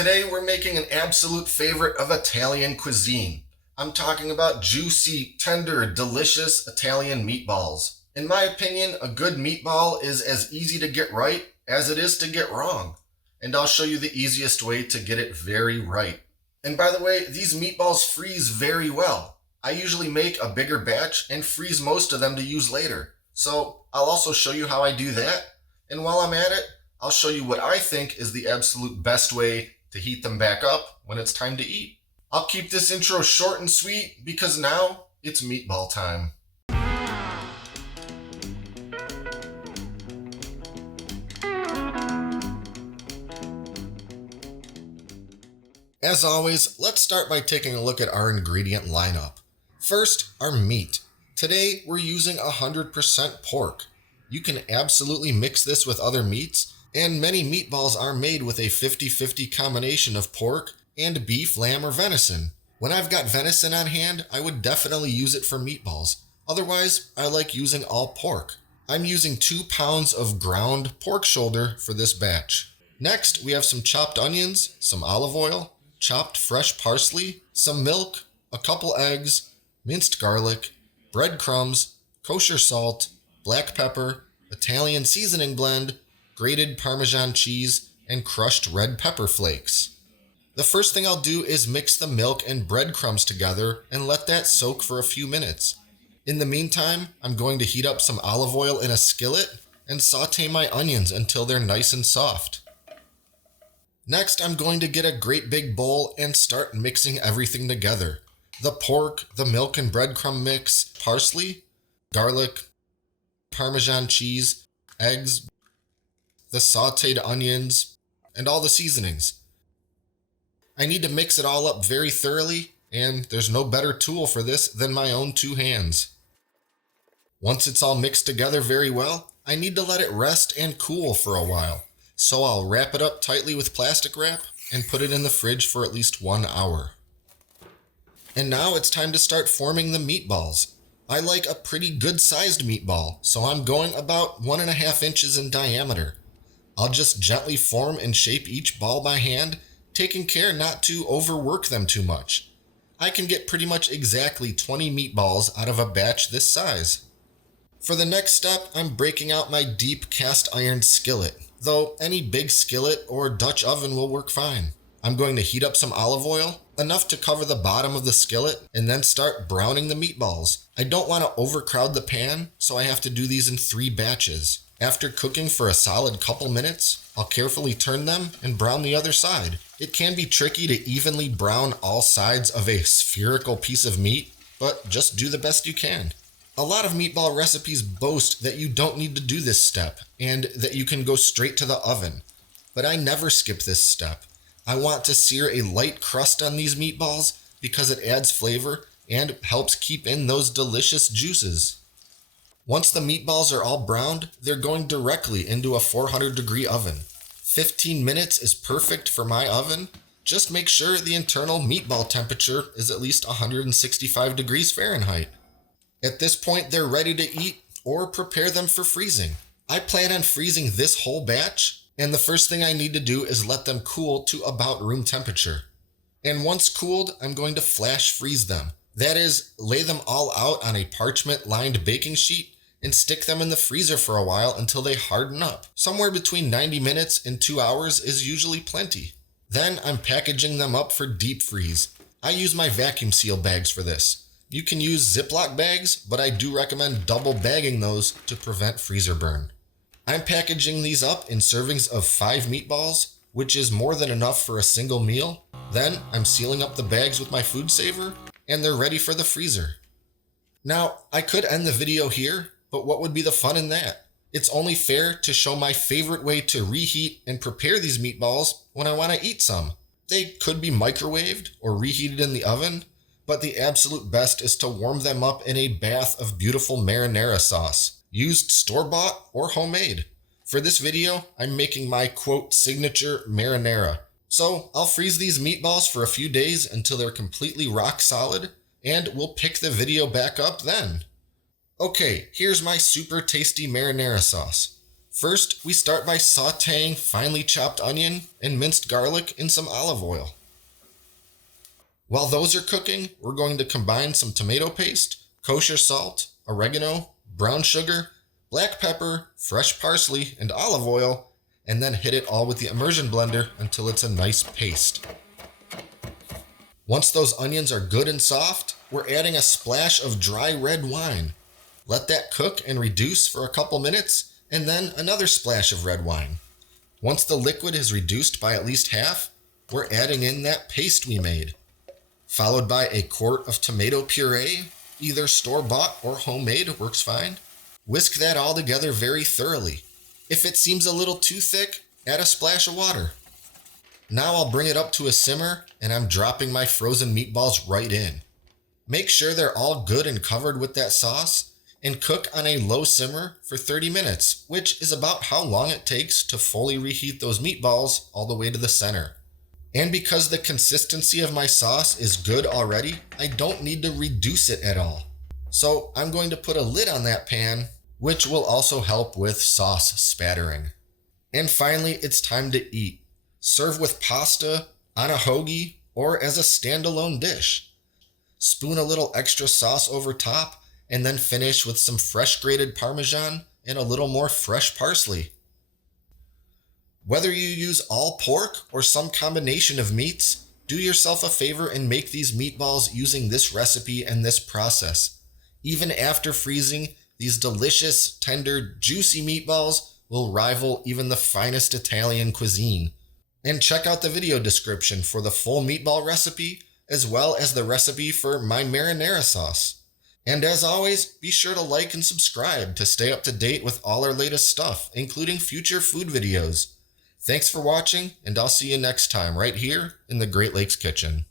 Today we're making an absolute favorite of Italian cuisine. I'm talking about juicy, tender, delicious Italian meatballs. In my opinion, a good meatball is as easy to get right as it is to get wrong. And I'll show you the easiest way to get it very right. And by the way, these meatballs freeze very well. I usually make a bigger batch and freeze most of them to use later. So I'll also show you how I do that. And while I'm at it, I'll show you what I think is the absolute best way to heat them back up when it's time to eat. I'll keep this intro short and sweet because now it's meatball time. As always, let's start by taking a look at our ingredient lineup. First, our meat. Today, we're using 100% pork. You can absolutely mix this with other meats, and many meatballs are made with a 50-50 combination of pork and beef, lamb, or venison. When I've got venison on hand, I would definitely use it for meatballs. Otherwise, I like using all pork. I'm using 2 pounds of ground pork shoulder for this batch. Next, we have some chopped onions, some olive oil, chopped fresh parsley, some milk, a couple eggs, minced garlic, breadcrumbs, kosher salt, black pepper, Italian seasoning blend, grated Parmesan cheese, and crushed red pepper flakes. The first thing I'll do is mix the milk and breadcrumbs together and let that soak for a few minutes. In the meantime, I'm going to heat up some olive oil in a skillet and saute my onions until they're nice and soft. Next, I'm going to get a great big bowl and start mixing everything together. The pork, the milk and breadcrumb mix, parsley, garlic, Parmesan cheese, eggs, the sauteed onions, and all the seasonings. I need to mix it all up very thoroughly, and there's no better tool for this than my own 2 hands. Once it's all mixed together very well, I need to let it rest and cool for a while. So I'll wrap it up tightly with plastic wrap and put it in the fridge for at least 1 hour. And now it's time to start forming the meatballs. I like a pretty good sized meatball, so I'm going about 1.5 inches in diameter. I'll just gently form and shape each ball by hand, taking care not to overwork them too much. I can get pretty much exactly 20 meatballs out of a batch this size. For the next step, I'm breaking out my deep cast iron skillet, though any big skillet or Dutch oven will work fine. I'm going to heat up some olive oil, enough to cover the bottom of the skillet, and then start browning the meatballs. I don't want to overcrowd the pan, so I have to do these in 3 batches. After cooking for a solid couple minutes, I'll carefully turn them and brown the other side. It can be tricky to evenly brown all sides of a spherical piece of meat, but just do the best you can. A lot of meatball recipes boast that you don't need to do this step and that you can go straight to the oven. But I never skip this step. I want to sear a light crust on these meatballs because it adds flavor and helps keep in those delicious juices. Once the meatballs are all browned, they're going directly into a 400-degree oven. 15 minutes is perfect for my oven. Just make sure the internal meatball temperature is at least 165 degrees Fahrenheit. At this point, they're ready to eat or prepare them for freezing. I plan on freezing this whole batch, and the first thing I need to do is let them cool to about room temperature. And once cooled, I'm going to flash freeze them. That is, lay them all out on a parchment-lined baking sheet and stick them in the freezer for a while until they harden up. Somewhere between 90 minutes and 2 hours is usually plenty. Then I'm packaging them up for deep freeze. I use my vacuum seal bags for this. You can use Ziploc bags, but I do recommend double bagging those to prevent freezer burn. I'm packaging these up in servings of 5 meatballs, which is more than enough for a single meal. Then I'm sealing up the bags with my FoodSaver, and they're ready for the freezer. Now, I could end the video here, but what would be the fun in that? It's only fair to show my favorite way to reheat and prepare these meatballs when I want to eat some. They could be microwaved or reheated in the oven, but the absolute best is to warm them up in a bath of beautiful marinara sauce, used store-bought or homemade. For this video, I'm making my quote signature marinara. So I'll freeze these meatballs for a few days until they're completely rock solid, and we'll pick the video back up then. Okay, here's my super tasty marinara sauce. First, we start by sauteing finely chopped onion and minced garlic in some olive oil. While those are cooking, we're going to combine some tomato paste, kosher salt, oregano, brown sugar, black pepper, fresh parsley, and olive oil, and then hit it all with the Immersion Blender until it's a nice paste. Once those onions are good and soft, we're adding a splash of dry red wine. Let that cook and reduce for a couple minutes, and then another splash of red wine. Once the liquid is reduced by at least half, we're adding in that paste we made, followed by a quart of tomato puree, either store-bought or homemade works fine. Whisk that all together very thoroughly. If it seems a little too thick, add a splash of water. Now I'll bring it up to a simmer, and I'm dropping my frozen meatballs right in. Make sure they're all good and covered with that sauce, and cook on a low simmer for 30 minutes, which is about how long it takes to fully reheat those meatballs all the way to the center. And because the consistency of my sauce is good already, I don't need to reduce it at all. So I'm going to put a lid on that pan, which will also help with sauce spattering. And finally, it's time to eat. Serve with pasta, on a hoagie, or as a standalone dish. Spoon a little extra sauce over top, and then finish with some fresh grated Parmesan and a little more fresh parsley. Whether you use all pork or some combination of meats, do yourself a favor and make these meatballs using this recipe and this process. Even after freezing, these delicious, tender, juicy meatballs will rival even the finest Italian cuisine. And check out the video description for the full meatball recipe, as well as the recipe for my marinara sauce. And as always, be sure to like and subscribe to stay up to date with all our latest stuff, including future food videos. Thanks for watching, and I'll see you next time right here in the Great Lakes Kitchen.